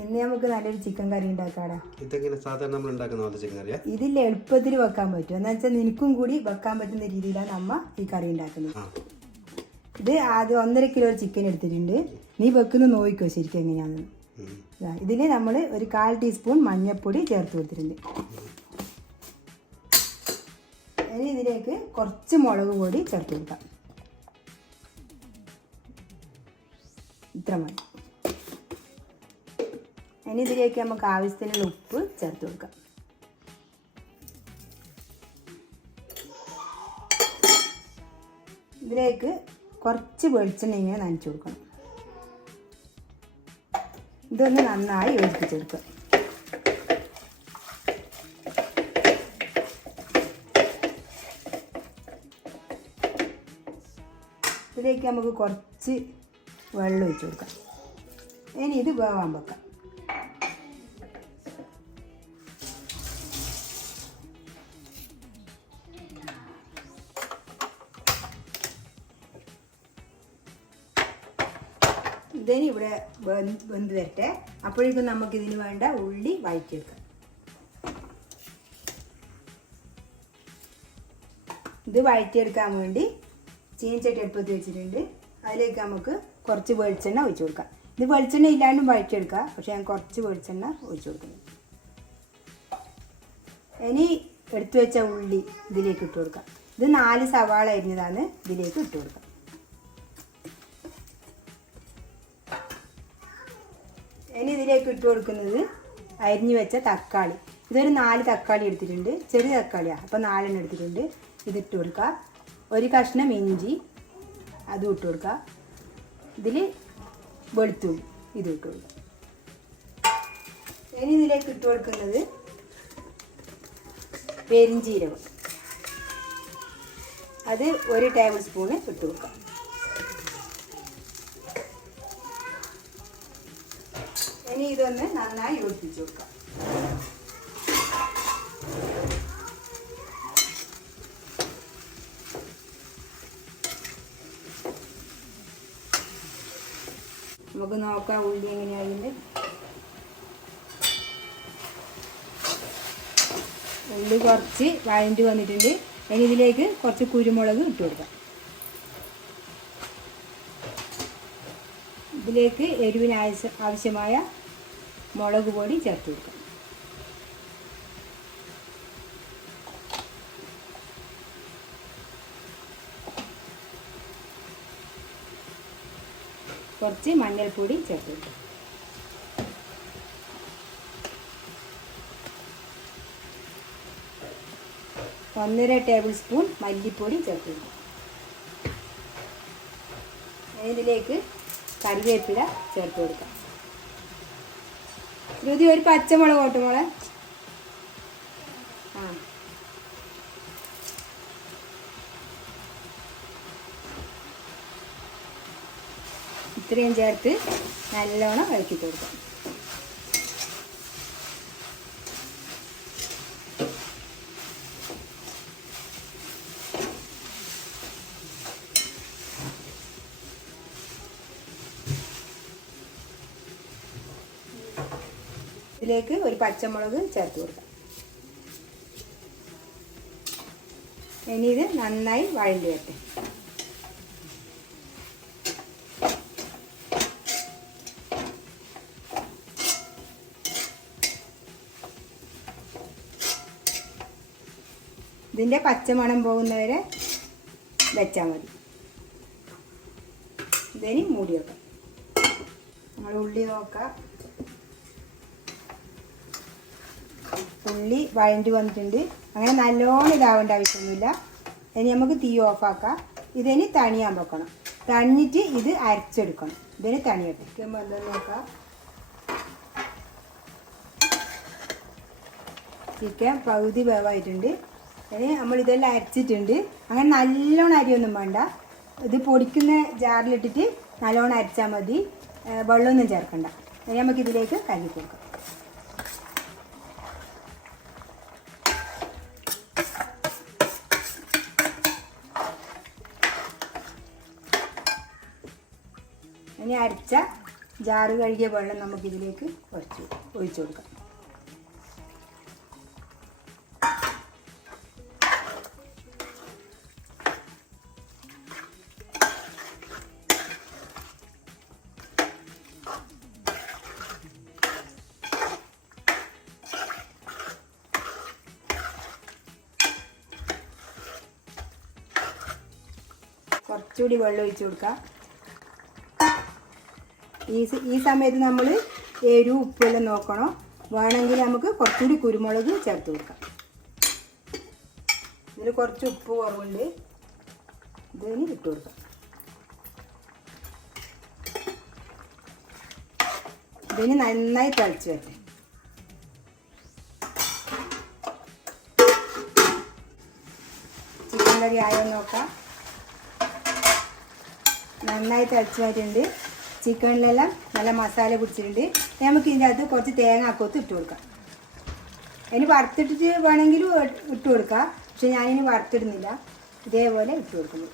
ഇന്ന് നമുക്ക് നല്ലൊരു ചിക്കൻ കറി ഉണ്ടാക്കാടാ. ഇതിൽ എളുപ്പത്തിൽ വെക്കാൻ പറ്റും. എന്ന് വെച്ചാൽ നിനക്കും കൂടി വെക്കാൻ പറ്റുന്ന രീതിയിലാണ് അമ്മ ഈ കറി ഉണ്ടാക്കുന്നത്. ഇത് ആദ്യം 1.5 കിലോ ചിക്കൻ എടുത്തിട്ടുണ്ട്. നീ വെക്കുന്ന നോക്കിക്കോ ശരിക്കും എങ്ങനെയാണെന്ന്. ഇതിൽ നമ്മൾ ഒരു 1/4 ടീസ്പൂൺ മഞ്ഞൾപ്പൊടി ചേർത്ത് കൊടുത്തിട്ടുണ്ട്. ഇനി ഇതിലേക്ക് കുറച്ച് മുളക് പൊടി ചേർത്ത് കൊടുക്കാം. ഇത്ര മതി. ഇനി ഇതിലേക്ക് നമുക്ക് ആവശ്യത്തിനുള്ള ഉപ്പ് ചേർത്ത് കൊടുക്കാം. ഇതിലേക്ക് കുറച്ച് വെളിച്ചെണ്ണ ഇങ്ങനെ നനച്ചു കൊടുക്കണം. ഇതൊന്ന് നന്നായി യോജിപ്പിച്ചെടുക്കുക. ഇതിലേക്ക് നമുക്ക് കുറച്ച് വെള്ളം ഒഴിച്ച് കൊടുക്കാം. ഇനി ഇത് വേവാൻ വെക്കാം. ഇതിന് ഇവിടെ വെന്ത് വരട്ടെ. അപ്പോഴേക്കും നമുക്കിതിന് വേണ്ട ഉള്ളി വഴറ്റിയെടുക്കാം. ഇത് വഴറ്റിയെടുക്കാൻ വേണ്ടി ചീനച്ചട്ടി അടുപ്പത്ത് വെച്ചിട്ടുണ്ട്. അതിലേക്ക് നമുക്ക് കുറച്ച് വെളിച്ചെണ്ണ ഒഴിച്ചു കൊടുക്കാം. ഇത് വെളിച്ചെണ്ണ ഇല്ലാണ്ടും വഴറ്റിയെടുക്കാം, പക്ഷേ ഞാൻ കുറച്ച് വെളിച്ചെണ്ണ ഒഴിച്ചു കൊടുക്കുന്നു. ഇനി എടുത്തു വെച്ച ഉള്ളി ഇതിലേക്ക് ഇട്ട് കൊടുക്കാം. ഇത് 4 സവാള അരിഞ്ഞതാണ് ഇതിലേക്ക് ഇട്ട് കൊടുക്കാം. ഇനി ഇതിലേക്ക് ഇട്ട് കൊടുക്കുന്നത് അരിഞ്ഞു വെച്ച തക്കാളി. ഇതൊരു 4 തക്കാളി എടുത്തിട്ടുണ്ട്. ചെറിയ തക്കാളിയാണ്, അപ്പോൾ 4 എടുത്തിട്ടുണ്ട്. ഇതിട്ട് കൊടുക്കുക. ഒരു കഷ്ണം ഇഞ്ചി അതും ഇട്ട് കൊടുക്കുക. ഇതിൽ വെളുത്തുള്ളി ഇത് ഇട്ട് കൊടുക്കുക. ഇനി ഇതിലേക്ക് ഇട്ട് കൊടുക്കുന്നത് പെരിഞ്ചീരകം. അത് 1 ടേബിൾ സ്പൂണ് ഇട്ട് കൊടുക്കുക. ഇനി ഇതൊന്ന് നന്നായി യോജിപ്പിച്ച് കൊടുക്കാം. നമുക്ക് നോക്കാം ഉള്ളി എങ്ങനെയായിട്ട്. ഉള്ളി കുറച്ച് വഴണ്ടി വന്നിട്ടുണ്ട്. ഇനി ഇതിലേക്ക് കുറച്ച് കുരുമുളക് ഇട്ട് കൊടുക്കാം. ഇതിലേക്ക് എരിവിന് ആവശ്യമായ മുളക് പൊടി ചേർത്ത് കൊടുക്കാം. കുറച്ച് മഞ്ഞൾപ്പൊടി ചേർത്ത് കൊടുക്കാം. ഒന്നര ടേബിൾ സ്പൂൺ മല്ലിപ്പൊടി ചേർത്ത് കൊടുക്കാം. ഇതിലേക്ക് കറിവേപ്പില ചേർത്ത് കൊടുക്കാം. ശ്രുതി ഒരു പച്ചമുളക് കോട്ട് മോളെ. ഇത്രയും ചേർത്ത് നല്ലോണം ഇളക്കി കൊടുക്കാം. ഇതിലേക്ക് ഒരു പച്ചമുളക് ചേർത്ത് കൊടുക്കാം. ഇനി ഇത് നന്നായി വഴണ്ടി വരട്ടെ. ഇതിൻ്റെ പച്ചമണം പോകുന്നവരെ വെച്ചാൽ മതി. ഇതിന് മൂടി വെക്കാം. നമ്മൾ ഉള്ളി നോക്കാം. ഉള്ളി വഴണ്ടി വന്നിട്ടുണ്ട്. അങ്ങനെ നല്ലോണം ഇതാവേണ്ട ആവശ്യമൊന്നുമില്ല. ഇനി നമുക്ക് തീ ഓഫാക്കാം. ഇതിന് തണിയാൻ വെക്കണം. തണിഞ്ഞിട്ട് ഇത് അരച്ചെടുക്കണം. ഇതിന് തണിയട്ടെ. എന്താ നോക്കാം. ചിക്കൻ പകുതി വേവായിട്ടുണ്ട്. ഇനി നമ്മളിതെല്ലാം അരച്ചിട്ടുണ്ട്. അങ്ങനെ നല്ലോണം അരിയൊന്നും വേണ്ട. ഇത് പൊടിക്കുന്ന ജാറിലിട്ടിട്ട് നല്ലോണം അരച്ചാൽ മതി. വെള്ളമൊന്നും ചേർക്കണ്ട. ഇനി നമുക്കിതിലേക്ക് കഴുകി കൊടുക്കാം. ഇനി അരച്ച ജാറ് കഴുകിയ വെള്ളം നമുക്കിതിലേക്ക് കുറച്ച് ഒഴിച്ചു കൊടുക്കാം. കുറച്ചുകൂടി വെള്ളം ഒഴിച്ചു കൊടുക്കാം. ഈ സമയത്ത് നമ്മൾ എരിവും ഉപ്പെല്ലാം നോക്കണം. വേണമെങ്കിൽ നമുക്ക് കുറച്ചുകൂടി കുരുമുളക് ചേർത്ത് കൊടുക്കാം. ഇതിൽ കുറച്ച് ഉപ്പ് കുറവുണ്ട്, ഇതിന് ഇട്ട് കൊടുക്കാം. ഇതിന് നന്നായി തിളച്ച് വരട്ടെ. ചിക്കൻ കറി ആയോ നോക്കാം. നന്നായി തിളച്ച് വന്നിട്ടുണ്ട്. ചിക്കനിലെല്ലാം നല്ല മസാല പിടിച്ചിട്ടുണ്ട്. നമുക്ക് ഇതിൻ്റെ അകത്ത് കുറച്ച് തേങ്ങാക്കൊത്ത് ഇട്ട് കൊടുക്കാം. ഇനി വറുത്തിട്ടിട്ട് വേണമെങ്കിലും ഇട്ട് കൊടുക്കാം, പക്ഷെ ഞാനിനി വറുത്തിടുന്നില്ല. ഇതേപോലെ ഇട്ട് കൊടുക്കുന്നു.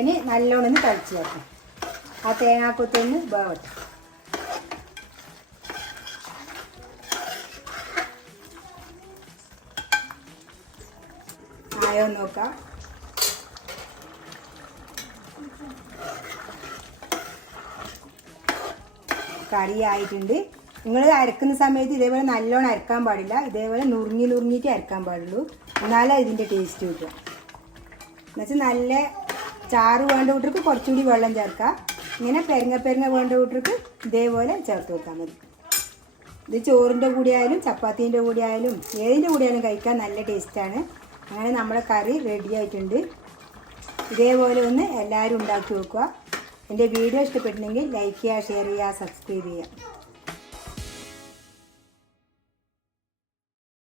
ഇനി നല്ലോണം തിളച്ച് വരട്ടെ. ആ തേങ്ങാക്കൊത്തൊന്ന് വേവട്ടെ. ആയോ നോക്കാം. കറി ആയിട്ടുണ്ട്. നിങ്ങൾ അരക്കുന്ന സമയത്ത് ഇതേപോലെ നല്ലോണം അരക്കാൻ പാടില്ല. ഇതേപോലെ നുറുങ്ങിയിട്ട് അരക്കാൻ പാടുള്ളൂ. എന്നാലേ ഇതിൻ്റെ ടേസ്റ്റ് കിട്ടുക. എന്നുവെച്ചാൽ നല്ല ചാറ് വേണ്ട കൂട്ടർക്ക് കുറച്ചുകൂടി വെള്ളം ചേർക്കാം. ഇങ്ങനെ പെരങ്ങ വേണ്ട കൂട്ടർക്ക് ഇതേപോലെ ചേർത്ത് വെക്കാൻ മതി. ഇത് ചോറിൻ്റെ കൂടെ ആയാലും ചപ്പാത്തീൻ്റെ കൂടെ ആയാലും ഏതിൻ്റെ കൂടെ ആയാലും കഴിക്കാൻ നല്ല ടേസ്റ്റാണ്. അങ്ങനെ നമ്മളെ കറി റെഡി ആയിട്ടുണ്ട്. ഇതേപോലെ ഒന്ന് എല്ലാവരും ഉണ്ടാക്കി വെക്കുക. എൻ്റെ വീഡിയോ ഇഷ്ടപ്പെട്ടിട്ടുണ്ടെങ്കിൽ ലൈക്ക് ചെയ്യുക, ഷെയർ ചെയ്യുക, സബ്സ്ക്രൈബ് ചെയ്യുക.